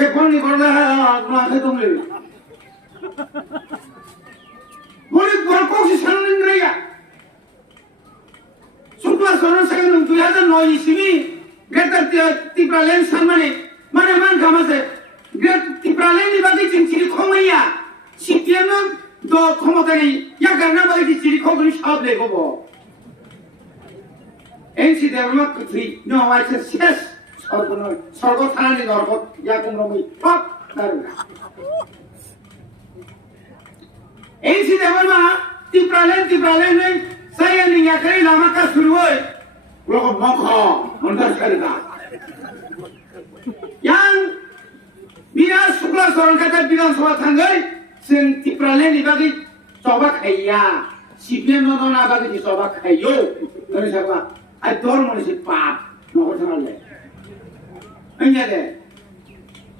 Gekon ni korda masa tu muli. Muli berkok si sanin raya. Sukma sono saya nunggu ya dan noi sini. Getar tipralen samane mana man kamase. Get tipralen ni bagi cinciri komaya. Sitianan do komotani ya karena bagi cinciri komani sahab lego bo. NC development country no I said yes. Sorgo tanani dorgo ya kumromi pop daruga. NC development tipralen ni saya ni ya kali lama ka shuru hoy. Logo mokho montas karega. Yang bina sukla soran kata bina sobat tanggai sen tipralen ni bagi sobat kaya. Sipnya nona bagi di sobat kayo. Dari siapa? Ador mau si pap, mau kenal le. Enggak deh.